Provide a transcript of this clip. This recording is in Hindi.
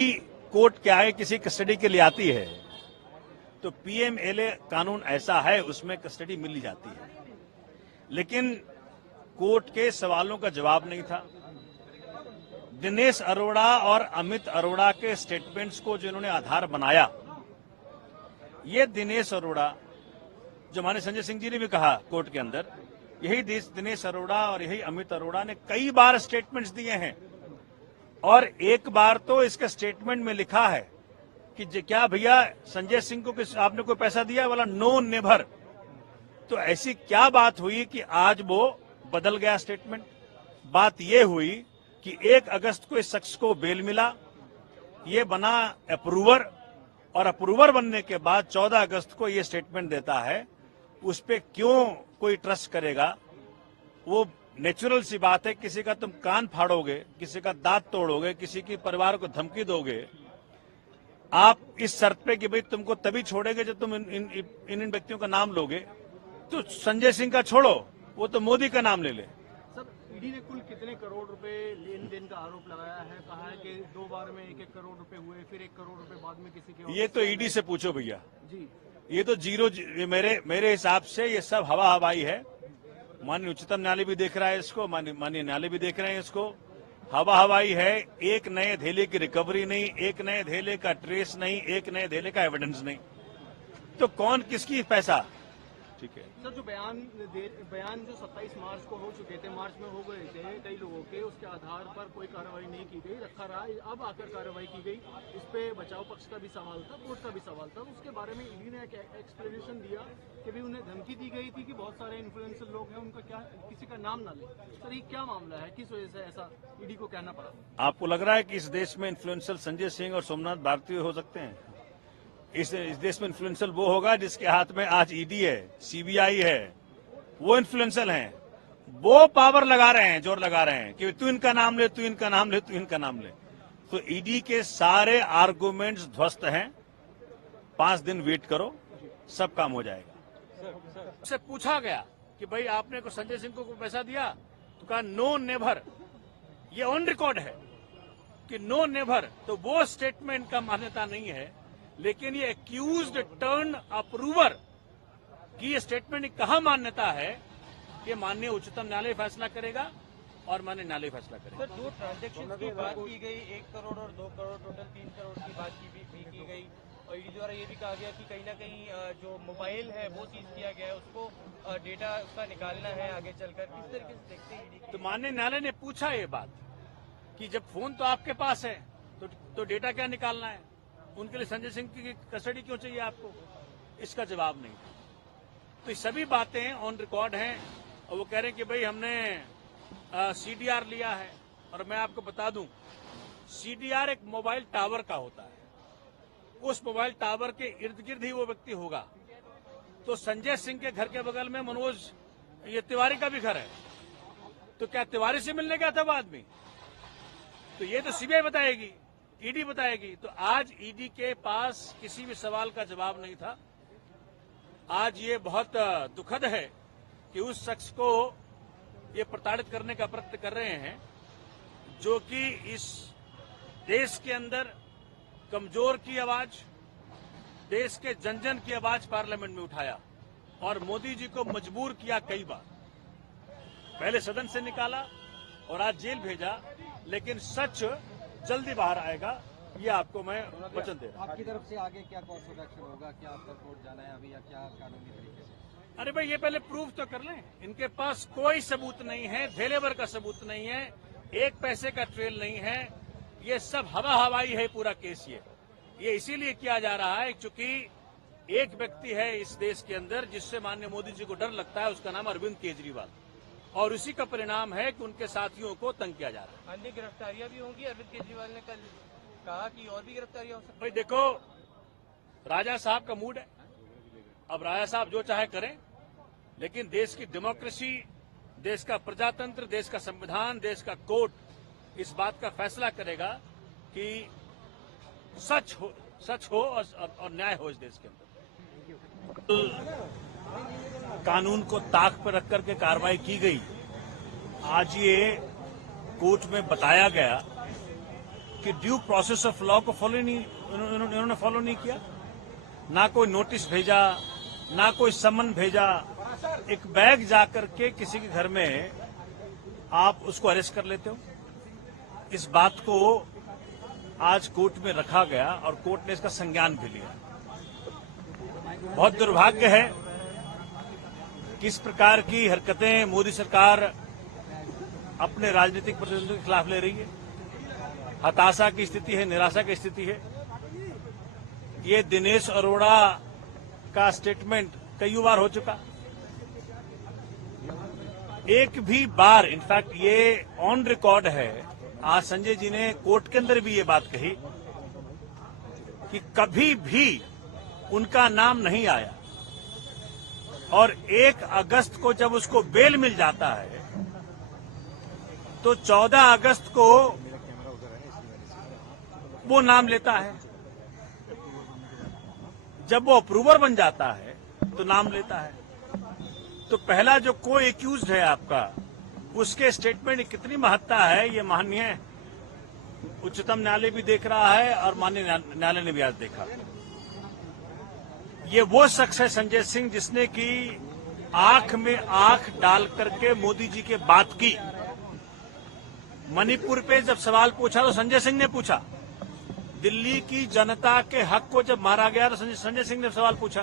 कोर्ट के आगे किसी कस्टडी के लिए आती है तो पीएमएलए कानून ऐसा है, उसमें कस्टडी मिल जाती है। लेकिन कोर्ट के सवालों का जवाब नहीं था। दिनेश अरोड़ा और अमित अरोड़ा के स्टेटमेंट्स को जिन्होंने आधार बनाया, ये दिनेश अरोड़ा, जो हमारे संजय सिंह जी ने भी कहा कोर्ट के अंदर, यही दिनेश अरोड़ा और यही अमित अरोड़ा ने कई बार स्टेटमेंट्स दिए हैं। और एक बार तो इसके स्टेटमेंट में लिखा है कि क्या भैया संजय सिंह को आपने कोई पैसा दिया, वाला नो नेवर। तो ऐसी क्या बात हुई कि आज वो बदल गया स्टेटमेंट? बात ये हुई कि 1 अगस्त को इस शख्स को बेल मिला, ये बना अप्रूवर, और अप्रूवर बनने के बाद 14 अगस्त को ये स्टेटमेंट देता है। उस पर क्यों कोई ट्रस्ट करेगा? वो नेचुरल सी बात है, किसी का तुम कान फाड़ोगे, किसी का दांत तोड़ोगे, किसी के परिवार को धमकी दोगे, आप इस शर्त पे कि भाई तुमको तभी छोड़ेंगे जब तुम इन व्यक्तियों का नाम लोगे। तो संजय सिंह का छोड़ो, वो तो मोदी का नाम ले ले। सर, ईडी ने कुल कितने करोड़ रुपए लेन देन का आरोप लगाया है? कहा है कि 2 बार में 1-1 करोड़ रुपए हुए, फिर 1 करोड़ रुपए बाद में किसी के। ये तो ईडी से पूछो भैया जी। ये तो जीरो, मेरे हिसाब से ये सब हवा हवाई है। माननीय उच्चतम न्यायालय भी देख रहा है इसको, माननीय न्यायालय भी देख रहे हैं इसको। हवा हवाई है। एक नए धेले की रिकवरी नहीं, एक नए धेले का ट्रेस नहीं, एक नए धेले का एविडेंस नहीं। तो कौन किसकी पैसा? ठीक है सर, जो बयान जो 27 मार्च को हो चुके थे, मार्च में हो गए थे कई लोगों के, उसके आधार पर कोई कार्रवाई नहीं की गई, रखा रहा। अब आकर कार्रवाई की गई। इस पे बचाव पक्ष का भी सवाल था, कोर्ट का भी सवाल था। उसके बारे में ईडी ने एक एक्सप्लेनेशन दिया कि भी उन्हें धमकी दी गई थी कि बहुत सारे इन्फ्लुएंसर लोग हैं, उनका क्या किसी का नाम ना ले। सर, ये क्या मामला है? किस वजह से ऐसा ईडी को कहना पड़ा? आपको लग रहा है कि इस देश में इन्फ्लुएंसर संजय सिंह और सोमनाथ भारती हो सकते हैं? इस देश में इन्फ्लुएंसर वो होगा जिसके हाथ में आज ईडी है, सीबीआई है। वो इन्फ्लुएंसर हैं, वो पावर लगा रहे हैं, जोर लगा रहे हैं कि तू इनका नाम ले, तू इनका नाम ले, तू इनका नाम ले। तो ईडी के सारे आर्गुमेंट्स ध्वस्त हैं। 5 दिन वेट करो, सब काम हो जाएगा। उससे पूछा गया कि भाई आपने को संजय सिंह को पैसा दिया, तो कहा नो नेवर। ये ऑन रिकॉर्ड है कि नो नेवर। तो वो स्टेटमेंट का मान्यता नहीं है। लेकिन ये एक्यूज्ड टर्न अप्रूवर की ये स्टेटमेंट की कहाँ मान्यता है? कि माननीय उच्चतम न्यायालय फैसला करेगा और माननीय न्यायालय फैसला करेगा। सर, 2 ट्रांजेक्शन की बात की गई, 1 करोड़ और 2 करोड़, टोटल 3 करोड़ की बात भी की गई। और ईडी द्वारा ये भी कहा गया कि कहीं ना कहीं जो मोबाइल है वो सीज किया गया है, उसको डेटा उसका निकालना है आगे चलकर। किस तरीके से देखते हैं ईडी? तो माननीय न्यायालय ने पूछा ये बात कि जब फोन तो आपके पास है तो डेटा क्या निकालना है? उनके लिए संजय सिंह की कस्टडी क्यों चाहिए आपको? इसका जवाब नहीं। तो ये सभी बातें ऑन रिकॉर्ड हैं। और वो कह रहे हैं कि भाई हमने सीडीआर लिया है। और मैं आपको बता दूं, सीडीआर एक मोबाइल टावर का होता है। उस मोबाइल टावर के इर्द गिर्द ही वो व्यक्ति होगा। तो संजय सिंह के घर के बगल में मनोज ये तिवारी का भी घर है। तो क्या तिवारी से मिलने गया था वो आदमी? तो ये तो सीबीआई बताएगी, ईडी बताएगी। तो आज ईडी के पास किसी भी सवाल का जवाब नहीं था। आज ये बहुत दुखद है कि उस शख्स को ये प्रताड़ित करने का प्रयत्न कर रहे हैं, जो कि इस देश के अंदर कमजोर की आवाज, देश के जन जन की आवाज पार्लियामेंट में उठाया और मोदी जी को मजबूर किया कई बार। पहले सदन से निकाला और आज जेल भेजा। लेकिन सच जल्दी बाहर आएगा, ये आपको मैं वचन दे रहा हूं। आपकी तरफ से आगे क्या कोर्स ऑफ एक्शन होगा? क्या आपका कोर्ट जाना है अभी या क्या कानूनी तरीके से? अरे भाई, ये पहले प्रूफ तो कर लें। इनके पास कोई सबूत नहीं है, धेले भर का सबूत नहीं है, 1 पैसे का ट्रेल नहीं है। ये सब हवा हवाई है पूरा केस। ये इसीलिए किया जा रहा है क्योंकि एक व्यक्ति है इस देश के अंदर जिससे माननीय मोदी जी को डर लगता है, उसका नाम अरविंद केजरीवाल। और उसी का परिणाम है कि उनके साथियों को तंग किया जा रहा है। अन्य गिरफ्तारियां भी होंगी। अरविंद केजरीवाल ने कल कहा कि और भी गिरफ्तारियां हो सकती। भाई देखो, राजा साहब का मूड है। अब राजा साहब जो चाहे करें, लेकिन देश की डेमोक्रेसी, देश का प्रजातंत्र, देश का संविधान, देश का कोर्ट इस बात का फैसला करेगा कि सच हो और न्याय हो इस देश के अंदर। कानून को ताक पर रख करके कार्रवाई की गई। आज ये कोर्ट में बताया गया कि ड्यू प्रोसेस ऑफ लॉ को फॉलो नहीं, इन्होंने फॉलो नहीं किया। ना कोई नोटिस भेजा, ना कोई समन भेजा। एक बैग जाकर के किसी के घर में आप उसको अरेस्ट कर लेते हो। इस बात को आज कोर्ट में रखा गया और कोर्ट ने इसका संज्ञान भी लिया। बहुत दुर्भाग्य है कि इस प्रकार की हरकतें मोदी सरकार अपने राजनीतिक प्रतिद्वंदियों के खिलाफ ले रही है। हताशा की स्थिति है, निराशा की स्थिति है। ये दिनेश अरोड़ा का स्टेटमेंट कई बार हो चुका। एक भी बार, इनफैक्ट ये ऑन रिकॉर्ड है, आज संजय जी ने कोर्ट के अंदर भी ये बात कही कि कभी भी उनका नाम नहीं आया। और 1 अगस्त को जब उसको बेल मिल जाता है तो 14 अगस्त को वो नाम लेता है। जब वो अप्रूवर बन जाता है तो नाम लेता है। तो पहला जो को एक्यूज्ड है आपका, उसके स्टेटमेंट की कितनी महत्ता है ये माननीय उच्चतम न्यायालय भी देख रहा है और माननीय न्यायालय ने भी आज देखा। ये वो शख्स है संजय सिंह जिसने की आंख में आंख डाल करके मोदी जी के बात की। मणिपुर पे जब सवाल पूछा तो संजय सिंह ने पूछा। दिल्ली की जनता के हक को जब मारा गया तो संजय सिंह ने सवाल पूछा।